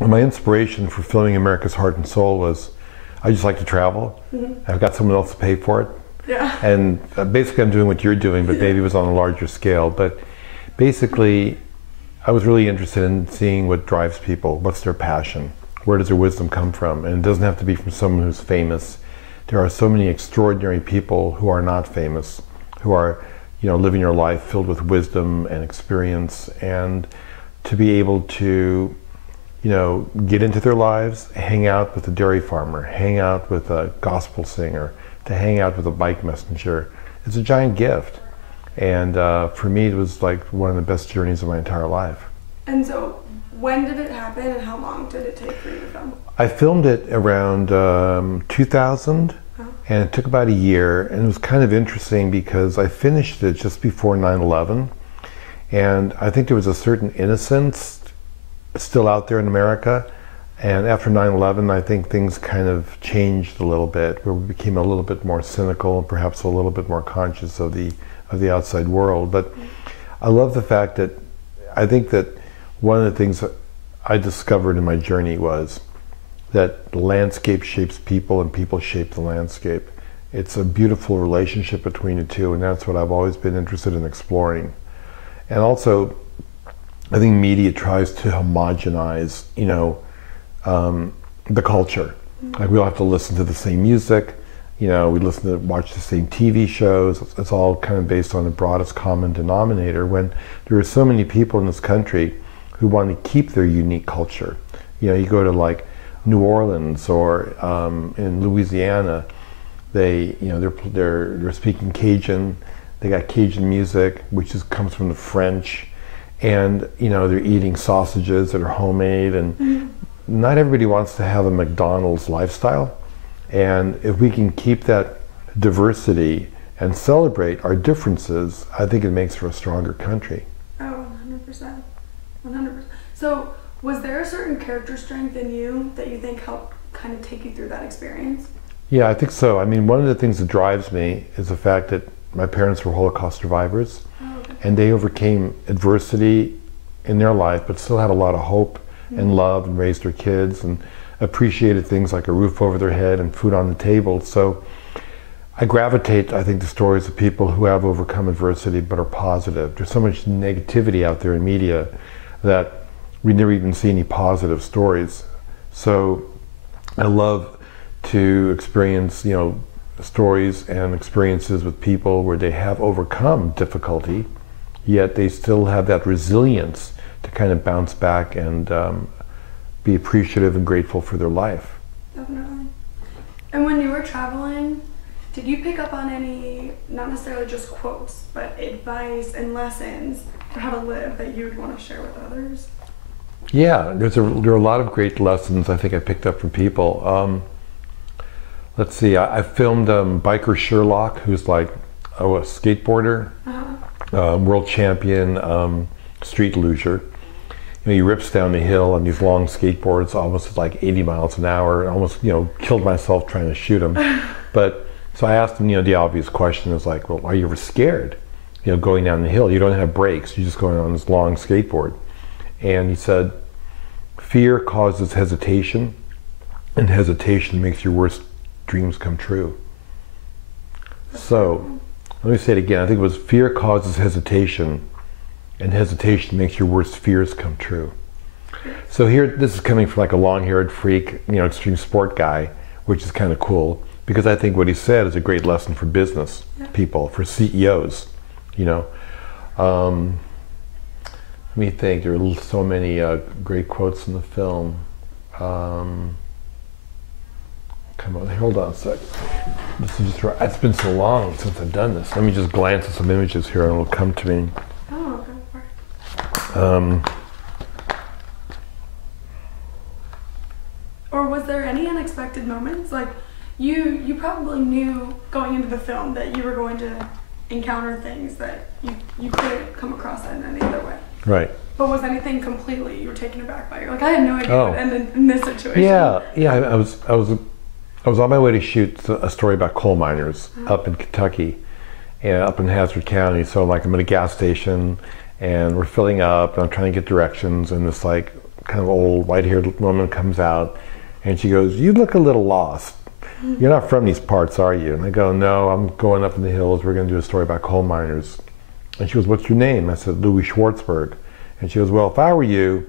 My inspiration for filming America's Heart and Soul was I just like to travel. I've got someone else to pay for it. Yeah. And basically I'm doing what you're doing, but maybe it was on a larger scale. But basically, I was really interested in seeing what drives people. What's their passion? Where does their wisdom come from? And it doesn't have to be from someone who's famous. There are so many extraordinary people who are not famous, who are, living your life filled with wisdom and experience, and to be able to, get into their lives, hang out with a dairy farmer, hang out with a gospel singer, to hang out with a bike messenger. It's a giant gift. And for me, it was like one of the best journeys of my entire life. And so, when did it happen and how long did it take for you to film? I filmed it around 2000, and it took about a year. And it was kind of interesting because I finished it just before 9/11. And I think there was a certain innocence still out there in America. And after 9/11, I think things kind of changed a little bit, where we became a little bit more cynical and perhaps a little bit more conscious of the outside world. But I love the fact that I think that one of the things that I discovered in my journey was that the landscape shapes people and people shape the landscape. It's a beautiful relationship between the two, and that's what I've always been interested in exploring. And also, I think media tries to homogenize, the culture. Like we all have to listen to the same music, we watch the same TV shows. It's all kind of based on the broadest common denominator, when there are so many people in this country who want to keep their unique culture. You go to like New Orleans or in Louisiana, they're speaking Cajun. They got Cajun music, which comes from the French, and they're eating sausages that are homemade. And not everybody wants to have a McDonald's lifestyle. And if we can keep that diversity and celebrate our differences, I think it makes for a stronger country. Oh, 100%. 100%. So, was there a certain character strength in you that you think helped kind of take you through that experience? Yeah, I think so. I mean, one of the things that drives me is the fact that my parents were Holocaust survivors, and they overcame adversity in their life, but still had a lot of hope and love, and raised their kids and appreciated things like a roof over their head and food on the table. So I gravitate, I think, to stories of people who have overcome adversity but are positive. There's so much negativity out there in media that we never even see any positive stories. So I love to experience, stories and experiences with people where they have overcome difficulty, yet they still have that resilience to kind of bounce back and be appreciative and grateful for their life. Definitely. And when you were traveling, did you pick up on any, not necessarily just quotes, but advice and lessons for how to live that you would want to share with others? Yeah, there are a lot of great lessons I think I picked up from people. Let's see, I filmed Biker Sherlock, who's like a skateboarder, world champion, street luger. He rips down the hill on these long skateboards, almost at like 80 miles an hour. I almost, killed myself trying to shoot him. But so I asked him, the obvious question is like, well, are you ever scared? Going down the hill, you don't have brakes, you're just going on this long skateboard. And he said, fear causes hesitation, and hesitation makes your worst dreams come true. So, let me say it again. I think it was fear causes hesitation, and hesitation makes your worst fears come true. So here, this is coming from like a long-haired freak, extreme sport guy, which is kind of cool, because I think what he said is a great lesson for business people, for CEOs, Let me think, there are so many great quotes in the film. Come on, hold on a sec. This is just right. It's been so long since I've done this. Let me just glance at some images here and it'll come to me. Oh, go for it. Or was there any unexpected moments? Like, you probably knew going into the film that you were going to encounter things that you couldn't come across in any other way. Right. But was anything completely you were taken aback by? You're like, I had no idea what ended in this situation. Yeah. I was on my way to shoot a story about coal miners up in Kentucky, and up in Hazard County. So like I'm at a gas station, and we're filling up, and I'm trying to get directions, and this like kind of old white-haired woman comes out, and she goes, "You look a little lost. You're not from these parts, are you?" And I go, "No, I'm going up in the hills. We're going to do a story about coal miners." And she goes, "What's your name?" I said, "Louie Schwartzberg." And she goes, "Well, if I were you,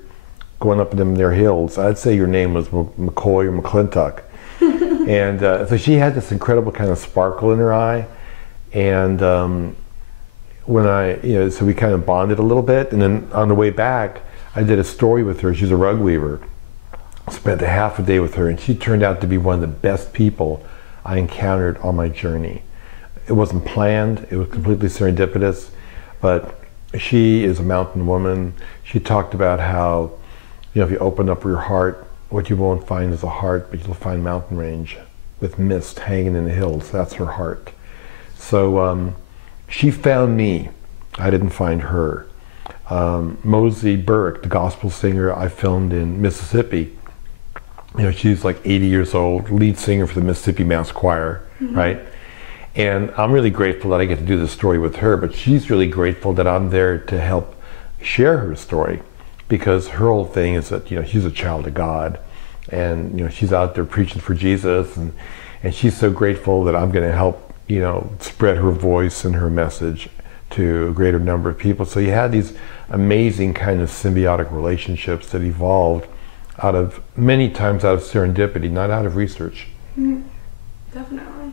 going up in them their hills, I'd say your name was McCoy or McClintock." And so she had this incredible kind of sparkle in her eye. And so we kind of bonded a little bit. And then on the way back, I did a story with her. She's a rug weaver. Spent a half a day with her, and she turned out to be one of the best people I encountered on my journey. It wasn't planned. It was completely serendipitous. But she is a mountain woman. She talked about how, if you open up your heart, what you won't find is a heart, but you'll find mountain range with mist hanging in the hills. That's her heart. So she found me. I didn't find her. Mosey Burke, the gospel singer I filmed in Mississippi, she's like 80 years old, lead singer for the Mississippi Mass Choir, right? And I'm really grateful that I get to do this story with her, but she's really grateful that I'm there to help share her story, because her whole thing is that, she's a child of God, and, she's out there preaching for Jesus, and she's so grateful that I'm going to help, spread her voice and her message to a greater number of people. So you had these amazing kind of symbiotic relationships that evolved many times out of serendipity, not out of research. Definitely.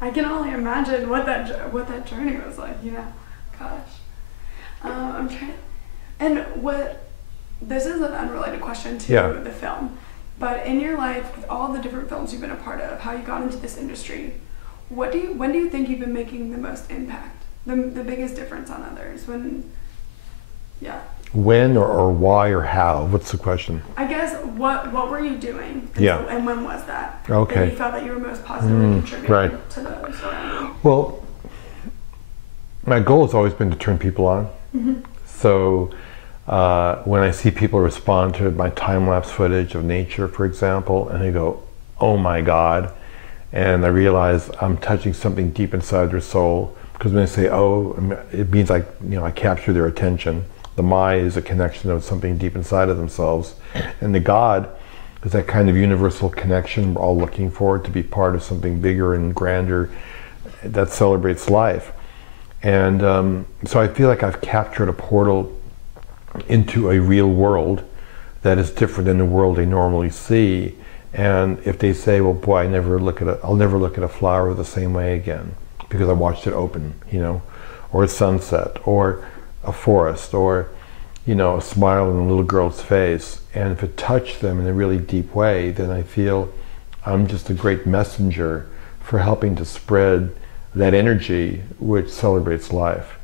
I can only imagine what that journey was like, Gosh. I'm trying. And this is an unrelated question to the film, but in your life, with all the different films you've been a part of, how you got into this industry, when do you think you've been making the most impact, the biggest difference on others? When or why or how? What's the question? I guess what were you doing? And when was that? Okay. That you felt that you were most positively contributing to the surrounding? Well, my goal has always been to turn people on. So when I see people respond to my time-lapse footage of nature, for example, and they go, "Oh my God," and I realize I'm touching something deep inside their soul, because when they say "oh," it means I capture their attention. The "my" is a connection of something deep inside of themselves, and the "God" is that kind of universal connection we're all looking for, to be part of something bigger and grander that celebrates life. And so I feel like I've captured a portal into a real world that is different than the world they normally see. And if they say, "Well, boy, I'll never look at a flower the same way again because I watched it open," or a sunset, or a forest, or a smile on a little girl's face, and if it touched them in a really deep way, then I feel I'm just a great messenger for helping to spread that energy which celebrates life.